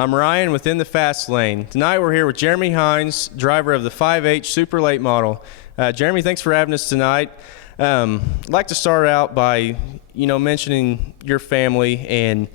I'm Ryan within the Fast Lane. Tonight we're here with Jeremy Hines, driver of the 5H Super Late Model. Jeremy, thanks for having us tonight. I'd like to start out by, mentioning your family, and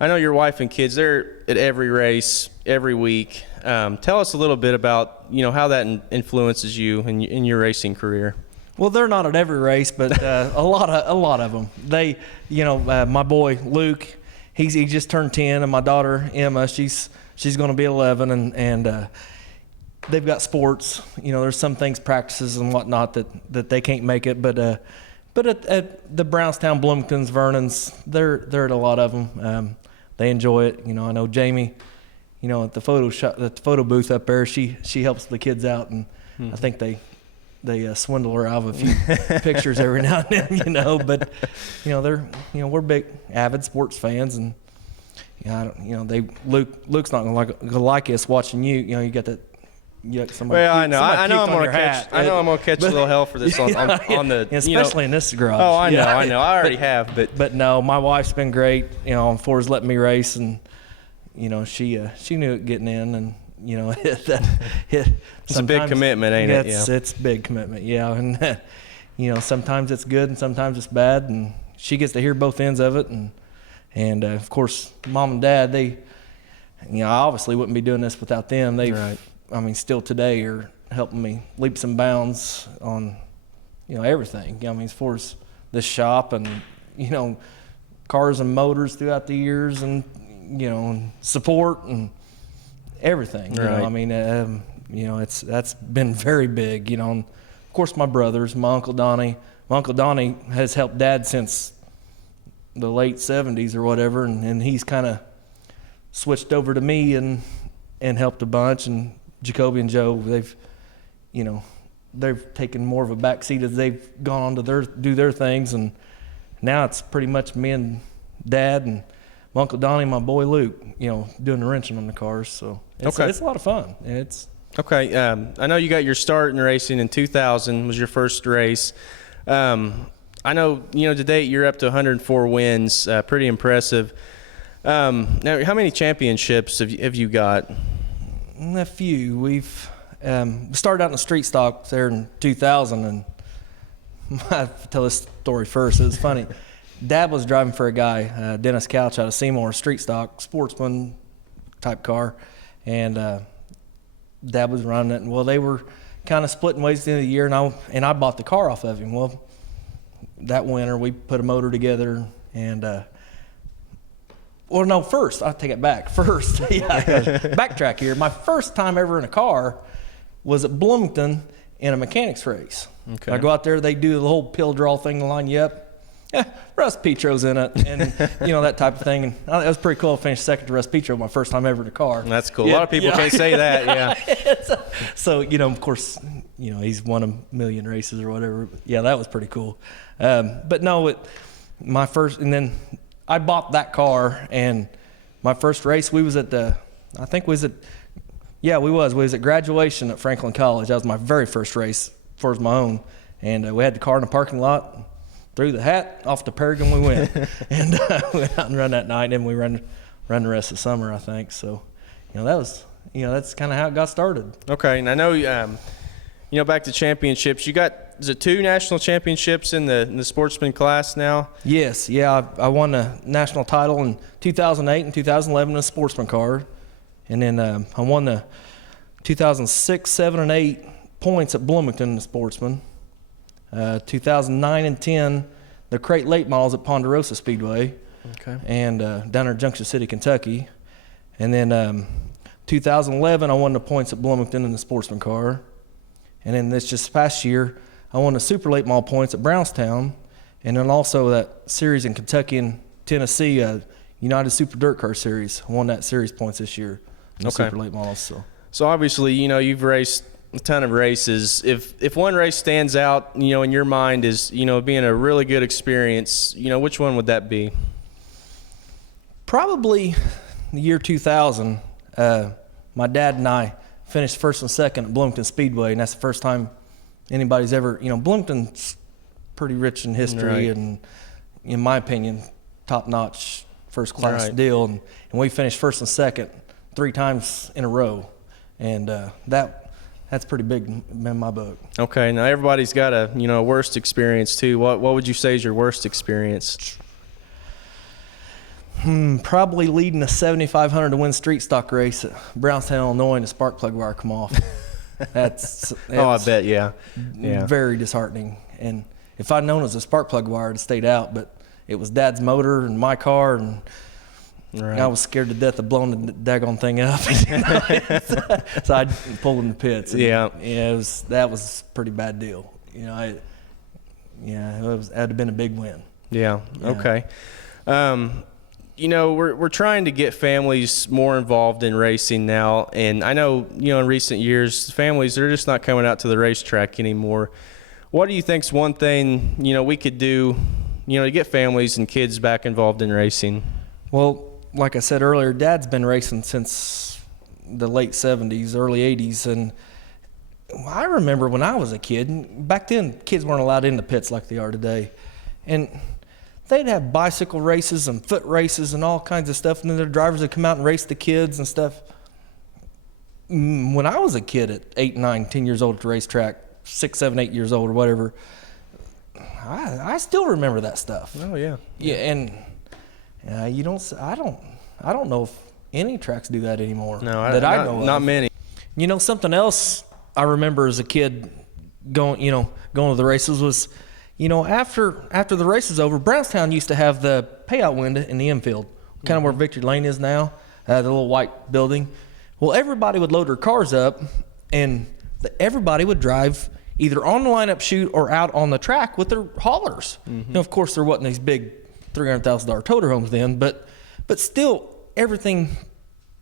I know your wife and kids, they're at every race, every week. Tell us a little bit about, how that influences you in your racing career. Well, they're not at every race, but a lot of them. They, my boy Luke, he just turned 10, and my daughter Emma, she's going to be 11, and they've got sports. There's some things, practices and whatnot that they can't make it, but at the Brownstown, Bloomingtons, Vernons, they're at a lot of them. They enjoy it. I know Jamie, at the photo booth up there, she helps the kids out, and I think they swindle her out of a few pictures every now and then, but we're big avid sports fans, and Luke's not gonna like us watching you. You got that. Somebody. Well, I know I'm gonna catch a little hell for this on the especially in this garage. Oh, I know. I already have, but no, my wife's been great. For letting me race, and she knew it getting in, and it's a big commitment, ain't it? Yeah. It's a big commitment, yeah. And sometimes it's good and sometimes it's bad, and she gets to hear both ends of it. And of course, mom and dad, they, I obviously wouldn't be doing this without them. They, right. Still today are helping me leaps and bounds on, everything. As far as this shop and cars and motors throughout the years, and support and everything. Right. That's been very big. And of course, my brothers, my Uncle Donnie. My Uncle Donnie has helped Dad since the late 70s or whatever, and he's kind of switched over to me and helped a bunch. And Jacoby and Joe, they've taken more of a back seat as they've gone on to do their things, and now it's pretty much me and Dad and my Uncle Donnie, my boy Luke, doing the wrenching on the cars. So it's a lot of fun. Okay. I know you got your start in racing in 2000 was your first race. I know, to date you're up to 104 wins, pretty impressive. Now, how many championships have you got? A few. We've started out in the street stock there in 2000, and I tell this story first. It was funny. Dad was driving for a guy, Dennis Couch out of Seymour, street stock, sportsman type car, and Dad was running it. And well, they were kind of splitting ways at the end of the year, and I bought the car off of him. Well, that winter we put a motor together, and first I'll take it back. First, backtrack here. My first time ever in a car was at Bloomington in a mechanics race. Okay. I go out there, they do the whole pill draw thing to line you up. Russ Petro's in it, and that type of thing. And it was pretty cool to finish second to Russ Petro my first time ever in a car. That's cool. Yeah, a lot of people can't say that. Yeah. So of course, he's won a million races or whatever. Yeah, that was pretty cool. But no, my first, and then I bought that car, and my first race we was at graduation at Franklin College. That was my very first race for my own, and we had the car in the parking lot. Threw the hat off to Paragon, we went, and we went out and run that night, and we run the rest of the summer, I think. So, that was, that's kind of how it got started. Okay, and I know, back to championships, you got, is it 2 national championships in the sportsman class now? Yes, yeah, I won the national title in 2008 and 2011 in the sportsman car, and then I won the 2006, 7, and 8 points at Bloomington in the sportsman. 2009 and 10, the crate late models at Ponderosa Speedway, and down in Junction City, Kentucky. And then 2011, I won the points at Bloomington in the sportsman car. And then this past year, I won the super late model points at Brownstown, and then also that series in Kentucky and Tennessee, United Super Dirt Car Series. I won that series points this year in the super late models. So obviously, you've raced a ton of races. If one race stands out, in your mind is, being a really good experience, which one would that be? Probably the year 2000. My dad and I finished first and second at Bloomington Speedway, and that's the first time anybody's ever, Bloomington's pretty rich in history, right. And in my opinion, top-notch, first-class right. deal. And we finished first and second 3 times in a row, and that's pretty big in my book. Okay, now everybody's got a worst experience too. What would you say is your worst experience? Probably leading a 7,500 to win street stock race at Brownstown, Illinois, and the spark plug wire come off. I bet, yeah. Very disheartening. And if I'd known it was a spark plug wire, I'd have stayed out. But it was Dad's motor and my car, and I was scared to death of blowing the daggone thing up. So I pulled in the pits. And, that was a pretty bad deal. That'd have been a big win. Yeah. Okay. We're trying to get families more involved in racing now, and I know, in recent years, families are just not coming out to the racetrack anymore. What do you think's one thing, we could do, to get families and kids back involved in racing? Well, like I said earlier, Dad's been racing since the late 70s, early 80s, and I remember when I was a kid, back then kids weren't allowed in the pits like they are today, and they'd have bicycle races and foot races and all kinds of stuff, and then their drivers would come out and race the kids and stuff. When I was a kid at 8, 9, 10 years old at the racetrack, 6, 7, 8 years old or whatever, I still remember that stuff. Oh yeah. Yeah, and I don't know if any tracks do that anymore. No, I know of. Not many. Something else I remember as a kid going to the races was, after the race is over, Brownstown used to have the payout window in the infield, kind of where Victory Lane is now, the little white building. Well, everybody would load their cars up, and everybody would drive either on the lineup chute or out on the track with their haulers. Of course, there wasn't these big $300,000 toter homes then, but still everything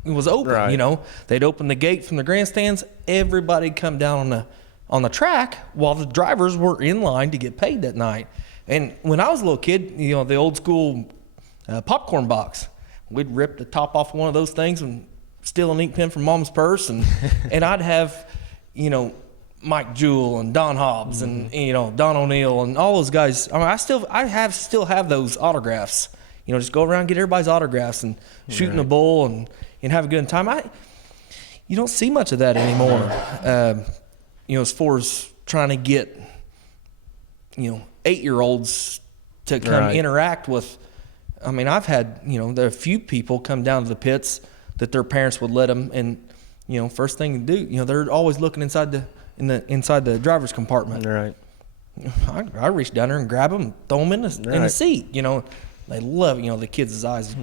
was open. Right. They'd open the gate from the grandstands. Everybody come down on the track while the drivers were in line to get paid that night. And when I was a little kid, the old school popcorn box, we'd rip the top off one of those things and steal an ink pen from Mom's purse, and I'd have Mike Jewell and Don Hobbs and Don O'Neill and all those guys. I mean, I still have those autographs. Just go around and get everybody's autographs and shooting a bull and have a good time. You don't see much of that anymore. As far as trying to get 8-year-olds to come interact with. I mean, I've had there are a few people come down to the pits that their parents would let them, and first thing to do, they're always looking inside the driver's compartment. Right. I reach down there and grab them, throw them in the seat. They love the kids' eyes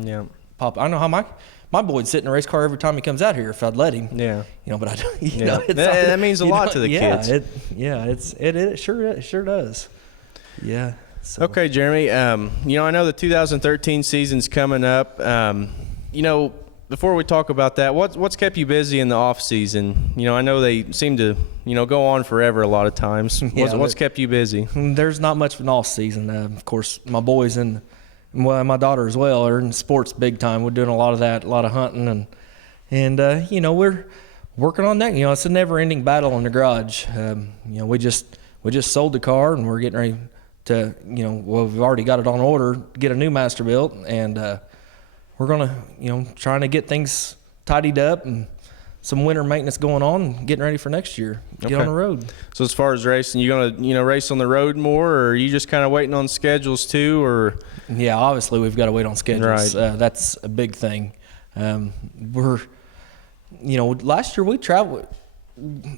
pop. I know how my boy'd sit in a race car every time he comes out here if I'd let him. Yeah. But I don't. That means a lot to the kids. It sure does. Yeah. So. Okay, Jeremy. I know the 2013 season's coming up. Before we talk about that, what's kept you busy in the off season? I know they seem to go on forever a lot of times. What's kept you busy? There's not much of an off season. Of course, my boys and my daughter as well are in sports big time. We're doing a lot of that, a lot of hunting, and we're working on that. It's a never-ending battle in the garage. We just sold the car, and we're getting ready to we've already got it on order, get a new master built, and we're gonna trying to get things tidied up and some winter maintenance going on, getting ready for next year. Get on the road. So as far as racing, you gonna race on the road more, or are you just kind of waiting on schedules too, or? Yeah, obviously we've got to wait on schedules. Right. That's a big thing. We're last year we traveled.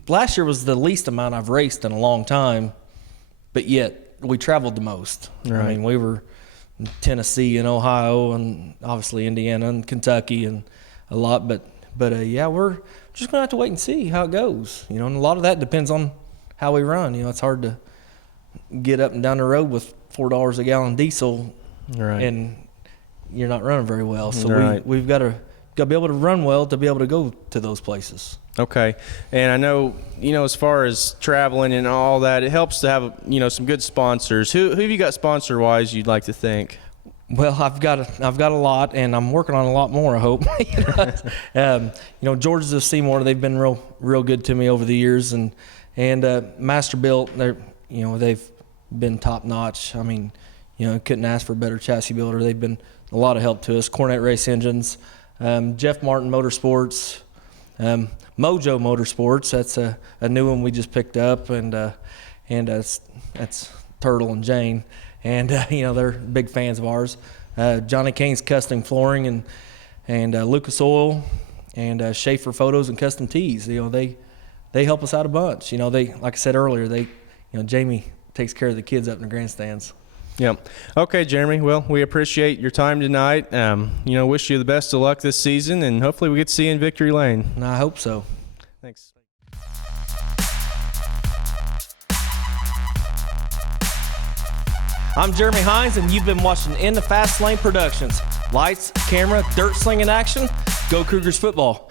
Last year was the least amount I've raced in a long time, but yet we traveled the most. Right. I mean, we were in Tennessee and Ohio and obviously Indiana and Kentucky and a lot, but we're just gonna have to wait and see how it goes. And a lot of that depends on how we run. It's hard to get up and down the road with $4 a gallon diesel, and you're not running very well. So we've got to be able to run well to be able to go to those places. Okay. And I know, as far as traveling and all that, it helps to have, some good sponsors. Who have you got sponsor-wise you'd like to thank? Well, I've got a lot, and I'm working on a lot more, I hope. George's of Seymour, they've been real good to me over the years, and Masterbuilt, they've been top-notch. I mean, couldn't ask for a better chassis builder. They've been a lot of help to us. Cornet Race Engines, Jeff Martin Motorsports, Mojo Motorsports. That's a new one we just picked up, and that's Turtle and Jane, and they're big fans of ours. Johnny Kane's Custom Flooring and Lucas Oil and Schaefer Photos and Custom Tees. They help us out a bunch. Like I said earlier, Jamie takes care of the kids up in the grandstands. Yeah. Okay, Jeremy. Well, we appreciate your time tonight. Wish you the best of luck this season, and hopefully we get to see you in Victory Lane. And I hope so. Thanks. I'm Jeremy Hines, and you've been watching In the Fast Lane Productions. Lights, camera, dirt slinging action. Go Cougars football.